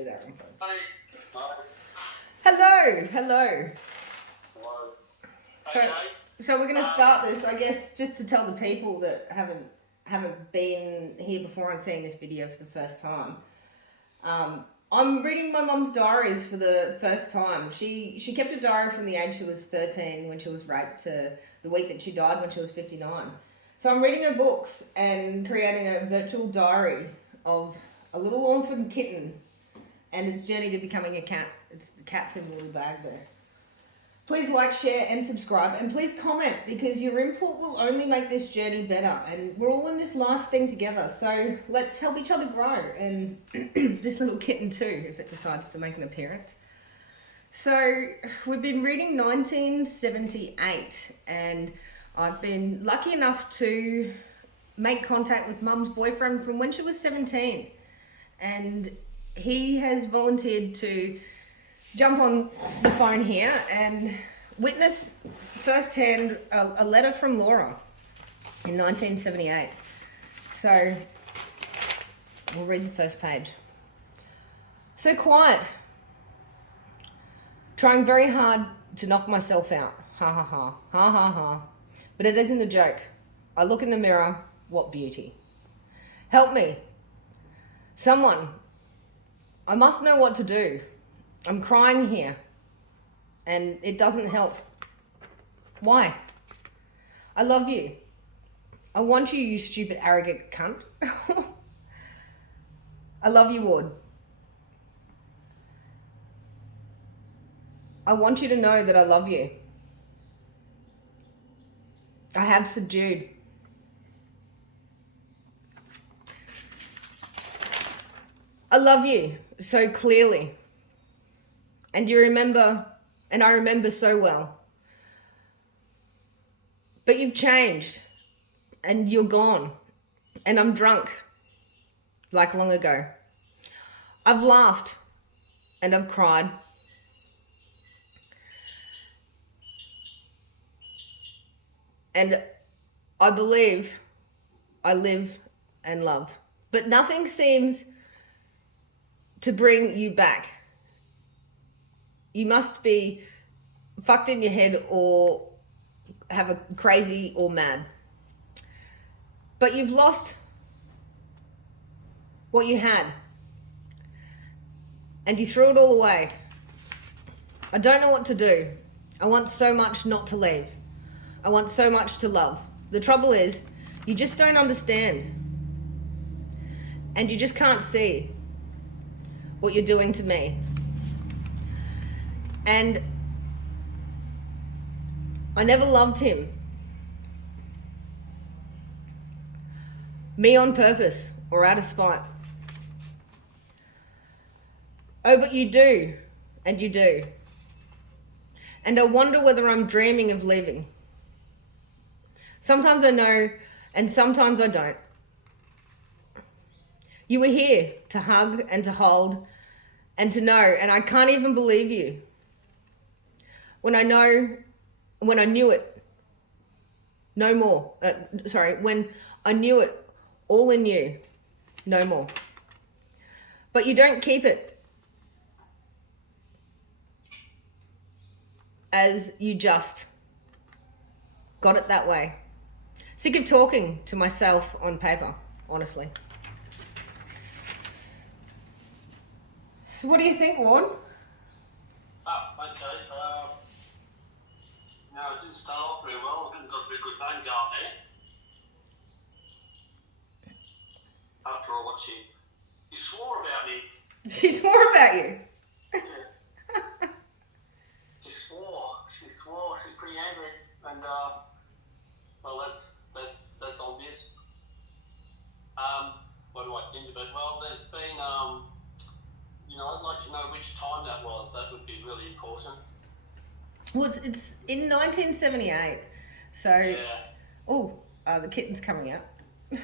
do that one first. Hi. Hi. Hello. Hello. So, Okay. so we're going to start this, I guess, just to tell the people that haven't been here before and seen this video for the first time. I'm reading my mum's diaries for the first time. She kept a diary from the age she was 13 when she was raped to the week that she died when she was 59. So I'm reading her books and creating a virtual diary of a little orphan kitten and its journey to becoming a cat. It's the cat's in the little bag there. Please like, share and subscribe, and please comment, because your input will only make this journey better, and we're all in this life thing together, so let's help each other grow, and this little kitten too, if it decides to make an appearance. So we've been reading 1978, and I've been lucky enough to make contact with Mum's boyfriend from when she was 17, and he has volunteered to jump on the phone here and witness firsthand a letter from Laura in 1978. So we'll read the first page. So quiet. Trying very hard to knock myself out. Ha ha ha. Ha ha ha. But it isn't a joke. I look in the mirror. What beauty. Help me. Someone. I must know what to do. I'm crying here, and it doesn't help. Why? I love you. I want you, you stupid, arrogant cunt. I love you, Ward. I want you to know that I love you. I have subdued. I love you so clearly. And you remember, and I remember so well. But you've changed, and you're gone, and I'm drunk, like long ago. I've laughed, and I've cried. And I believe I live and love. But nothing seems to bring you back. You must be fucked in your head or have a crazy or mad. But you've lost what you had. And you threw it all away. I don't know what to do. I want so much not to leave. I want so much to love. The trouble is, you just don't understand. And you just can't see what you're doing to me. And I never loved him. Me on purpose or out of spite. Oh, but you do, and you do. And I wonder whether I'm dreaming of leaving. Sometimes I know, and sometimes I don't. You were here to hug and to hold and to know, and I can't even believe you. When I knew it, no more. When I knew it, all in you, no more. But you don't keep it as you just got it that way. Sick of talking to myself on paper, honestly. So what do you think, Ward? Okay. No, it didn't start off very well. I didn't got a very good name going there. After all, what she swore about me. She swore about you. Yeah. She swore. She's pretty angry, and well, that's obvious. What do I think of it? Well, there's been I'd like to know which time that was. That would be really important. Well, it's in 1978, so... Yeah. Oh, the kitten's coming out. Yeah,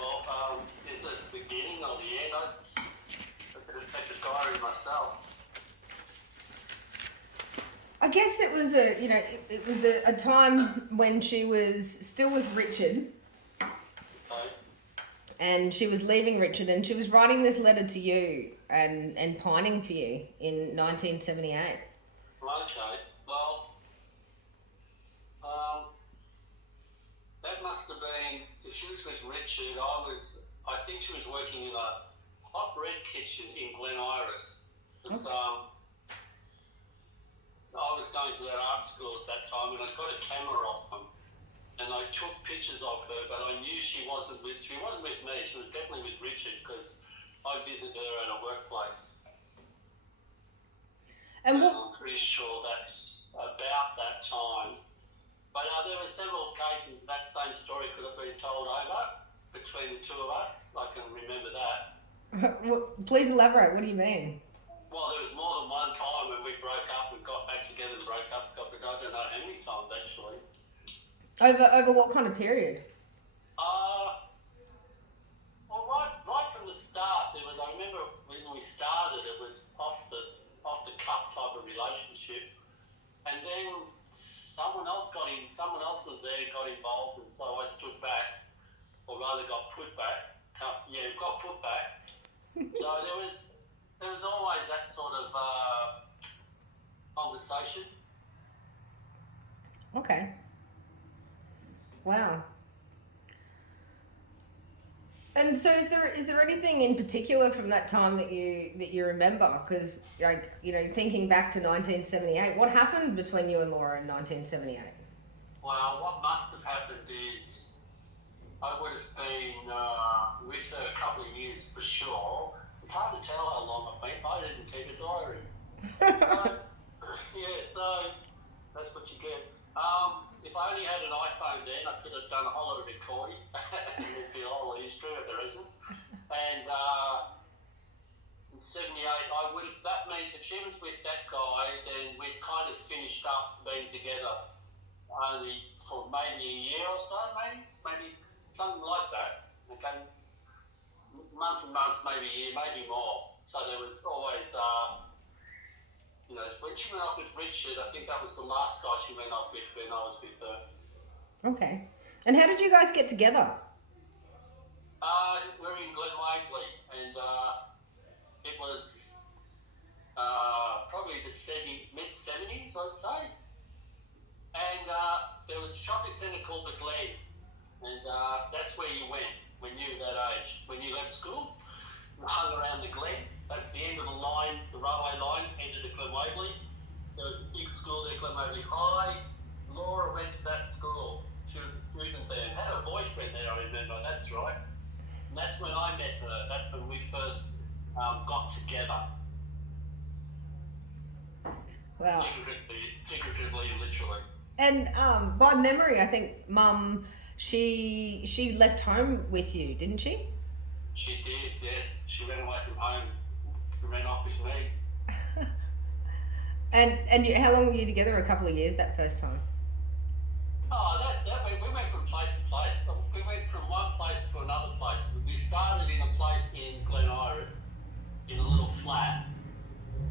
well, is it the beginning or the end? I could have taken the diary myself. I guess it was it was a time when she was still with Richard, Okay. and she was leaving Richard, and she was writing this letter to you and pining for you in 1978. Okay. Well, um, that must have been, if she was with Richard, I think she was working in a hot bread kitchen in Glen Iris. It's, I was going to that art school at that time, and I got a camera off them, and I took pictures of her, but I knew she wasn't with me. She was definitely with Richard, because I visited her at a workplace. And I'm pretty sure that's about that time. But there were several occasions that same story could have been told over between the two of us. I can remember that. Please elaborate. What do you mean? Well, there was more than one time when we broke up, we got back together and broke up. I don't know how many times actually. Over what kind of period? Well, right from the start, I remember when we started, it was off the cuff type of relationship, and then someone else was there, got involved, and so I stood back, or rather got put back. Got put back. So there was always that sort of conversation. Okay. Wow. And so, is there anything in particular from that time that you remember? Because, like, thinking back to 1978, what happened between you and Laura in 1978? Well, what must have happened is I would have been with her a couple of years for sure. It's hard to tell how long I've been. I didn't keep a diary. So that's what you get. If I only had an iPhone then, I could have done a whole lot of recording and there'd be a whole lot of history, but there isn't. And in 78, that means if she was with that guy, then we'd kind of finished up being together only for maybe a year or so, maybe something like that. Okay, months and months, maybe a year, maybe more. So there was always, when she went off with Richard, I think that was the last guy she went off with when I was with her. Okay. And how did you guys get together? We're in Glen Waverley, and it was probably the mid-70s, I'd say. And there was a shopping centre called the Glen, and that's where you went when you were that age. When you left school, you hung around the Glen. That's the end of the line, the railway line, ended at Glen Waverley. There was a big school there, Glen Waverley High. Laura went to that school. She was a student there and had a boyfriend there, I remember, that's right. And that's when I met her. That's when we first got together. Wow. Figuratively and literally. And by memory, I think Mum, she left home with you, didn't she? She did, yes. She ran away from home. She ran off with me. And how long were you together? A couple of years that first time? We went from place to place. We went from one place to another place. We started in a place in Glen Iris, in a little flat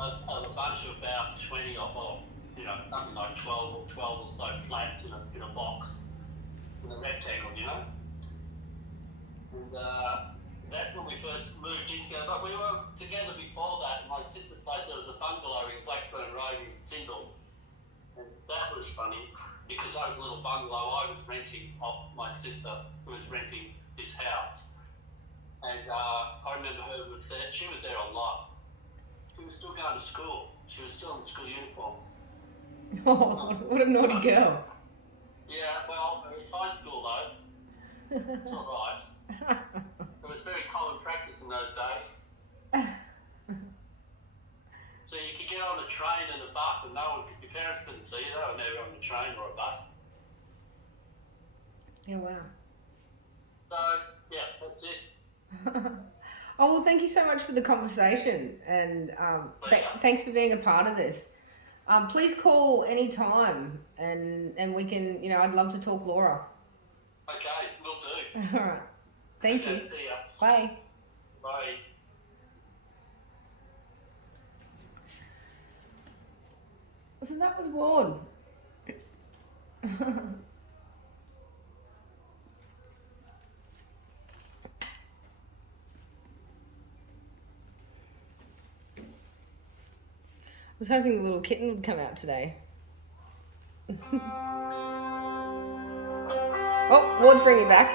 of a bunch of about 20 or something like 12 or so flats in a box, in a rectangle, And that's when we first moved in together. But we were together before that. In my sister's place, there was a bungalow in Blackburn Road in Sindel. And that was funny because I was a little bungalow I was renting off my sister who was renting this house. And I remember her was there. She was there a lot. She was still going to school. She was still in school uniform. Oh, what a naughty girl. Yeah, well, it was high school though. It's all right. It was very common practice in those days. So you could get on a train and a bus and your parents couldn't see you. They were never on a train or a bus. Yeah, wow. So, yeah, that's it. Oh, well, thank you so much for the conversation, and thanks for being a part of this. Please call anytime, and we can, I'd love to talk Laura. Okay, will do. All right. Thank you. See ya. Bye. Bye. So that was Ward. was hoping the little kitten would come out today. Oh, Ward's bringing back.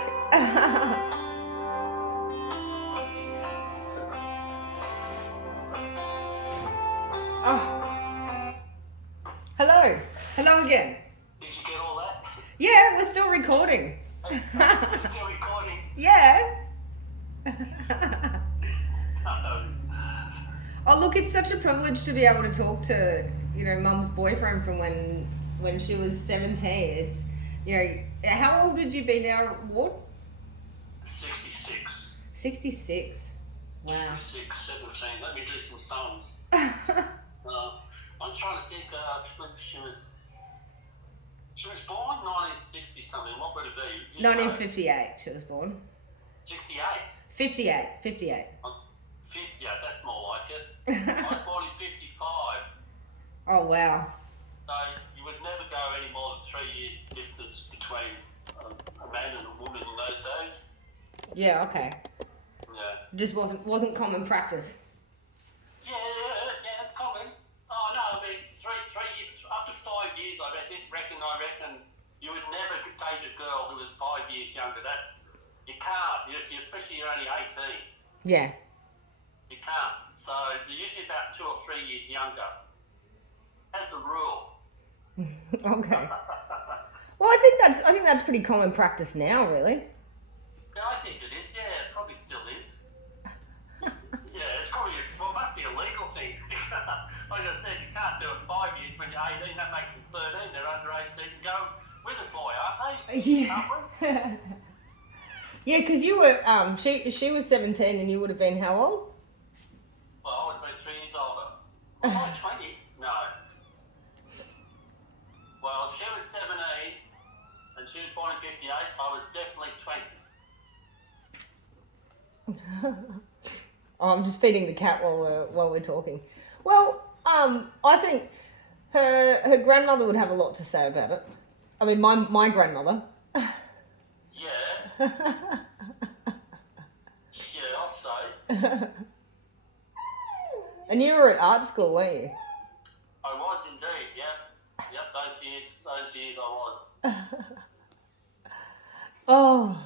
Oh. Hello. Hello again. Did you get all that? Yeah, we're still recording. You're still recording? Yeah. No. Oh, look, it's such a privilege to be able to talk to, Mum's boyfriend from when she was 17. It's, how old would you be now, Ward? 66. 66. Wow. 66, 17. Let me do some sums. I'm trying to think when she was born 1960 something. What would it be? 1958 she was born. 68? 58. 58. 58, that's more like it. I was born in 55. Oh, wow. So you would never go any more than 3 years distance between a man and a woman in those days. Yeah, okay. Yeah. Just wasn't common practice. Yeah, it's common. Oh no, I mean 3 years, up to 5 years. I reckon you would never date a girl who was 5 years younger. You can't. Especially you're only 18. Yeah. You can't. So you're usually about 2 or 3 years younger, as a rule. Okay. Well, I think that's pretty common practice now, really. Yeah, I think it is. Yeah, it probably still is. Yeah, it's probably it must be a legal thing. Like I said, you can't do it 5 years when you're 18. That makes them 13. They're under 18 and go with a boy, aren't they? Yeah. Yeah, because you were she was 17 and you would have been how old? Well, I would have been 3 years older. Am I 20? No. Well, she was 17 and she was born in 58. I was definitely 20. Oh, I'm just feeding the cat while we're talking. Well, I think her grandmother would have a lot to say about it. I mean, my grandmother. Yeah. Yeah, I'll say. And you were at art school, weren't you? I was indeed, yep. Yep, those years I was. Oh.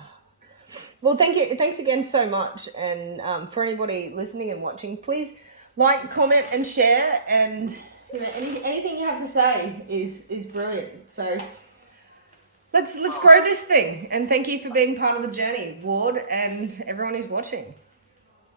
Well, thanks again so much. And for anybody listening and watching, please like, comment and share, and anything you have to say is brilliant. So let's grow this thing, and thank you for being part of the journey, Ward, and everyone who's watching.